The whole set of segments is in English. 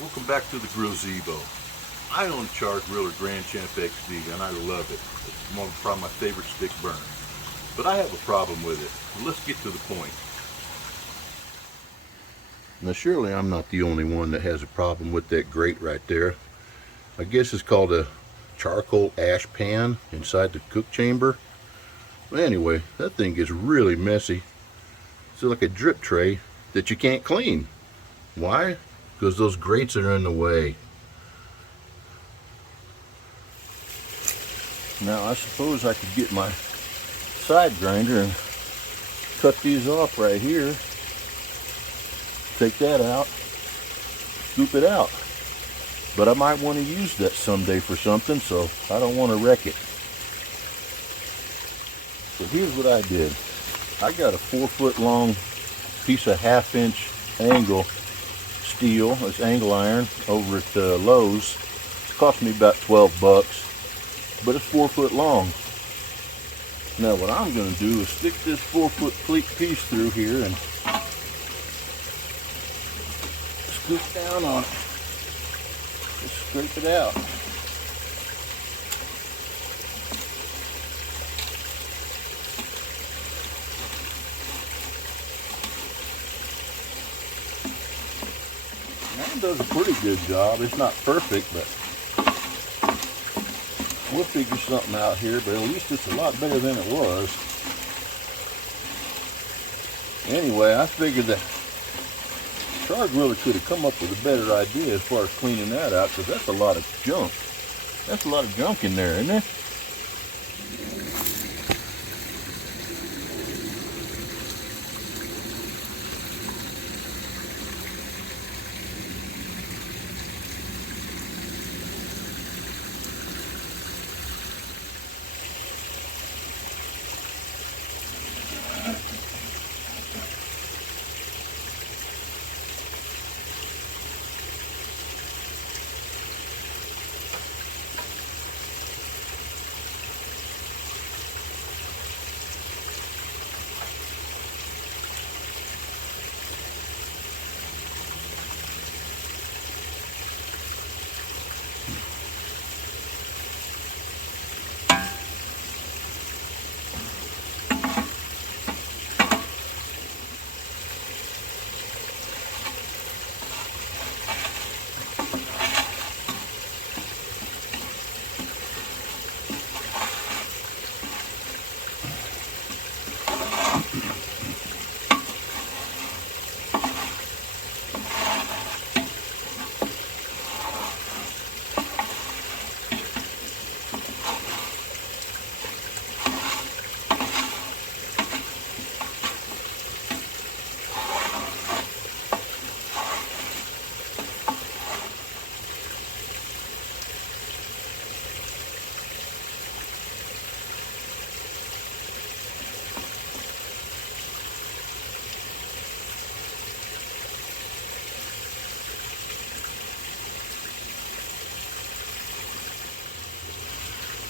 Welcome back to the Gazebo. I own a Char Griller Grand Champ XD and I love it. It's probably my favorite stick burner. But I have a problem with it. Let's get to the point. Now surely I'm not the only one that has a problem with that grate right there. I guess it's called a charcoal ash pan inside the cook chamber. But anyway, that thing gets really messy. It's like a drip tray that you can't clean. Why? Because those grates are in the way. Now I suppose I could get my side grinder and cut these off right here. Take that out, scoop it out. But I might want to use that someday for something, so I don't want to wreck it. So here's what I did. I got a 4-foot long piece of 1/2-inch angle steel. It's angle iron over at Lowe's. It cost me about 12 bucks, but it's 4 foot long. Now what I'm going to do is stick this 4-foot piece through here and scoop down on it. Just scrape it out. That does a pretty good job. It's not perfect, but we'll figure something out here, but at least it's a lot better than it was. Anyway, I figured that Char Griller could have come up with a better idea as far as cleaning that out, because that's a lot of junk. That's a lot of junk in there, isn't it?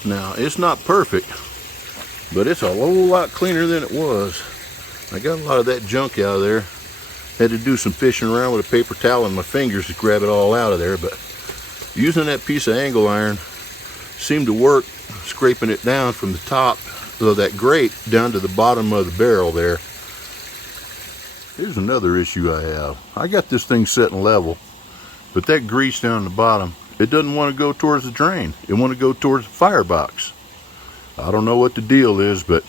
Now, it's not perfect, but it's a whole lot cleaner than it was. I got a lot of that junk out of there. Had to do some fishing around with a paper towel and my fingers to grab it all out of there, but using that piece of angle iron seemed to work, scraping it down from the top of that grate down to the bottom of the barrel there. Here's another issue I have. I got this thing setting level, but that grease down the bottom, it doesn't want to go towards the drain. It wants to go towards the firebox. I don't know what the deal is, but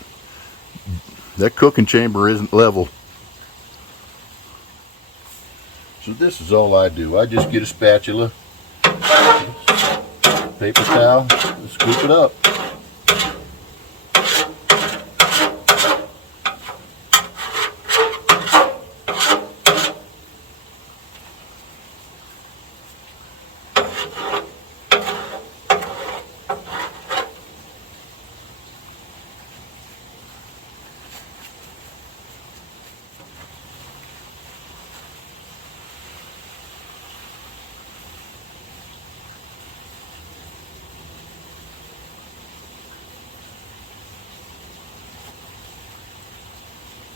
that cooking chamber isn't level. So this is all I do. I just get a spatula, paper towel, and scoop it up.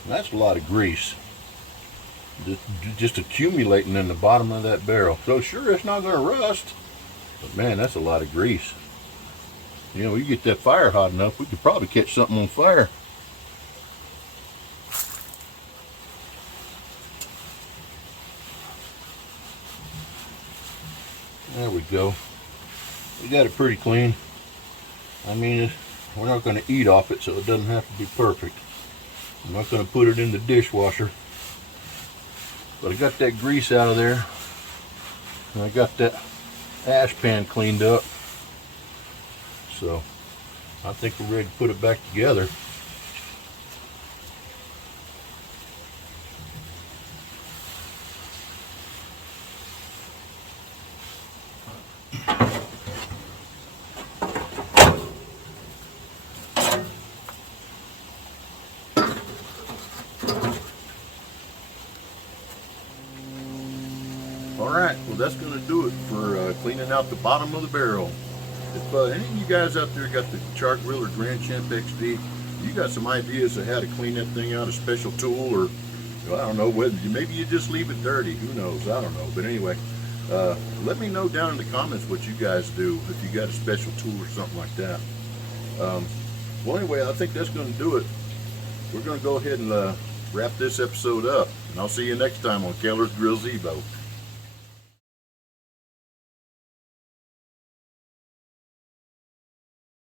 That's a lot of grease. just accumulating in the bottom of that barrel. So sure, it's not going to rust, but man, that's a lot of grease. You know, you get that fire hot enough, we could probably catch something on fire. There we go. We got it pretty clean. I mean, we're not going to eat off it, so it doesn't have to be perfect. I'm not going to put it in the dishwasher. But I got that grease out of there. And I got that ash pan cleaned up. So I think we're ready to put it back together. Alright, well that's going to do it for cleaning out the bottom of the barrel. If any of you guys out there got the Char Grill or Grand Champ XD, you got some ideas of how to clean that thing out, a special tool, or well, I don't know, whether maybe you just leave it dirty, who knows, I don't know. But anyway, let me know down in the comments what you guys do, if you got a special tool or something like that. Well anyway, I think that's going to do it. We're going to go ahead and wrap this episode up, and I'll see you next time on Keller's Grill Zevo.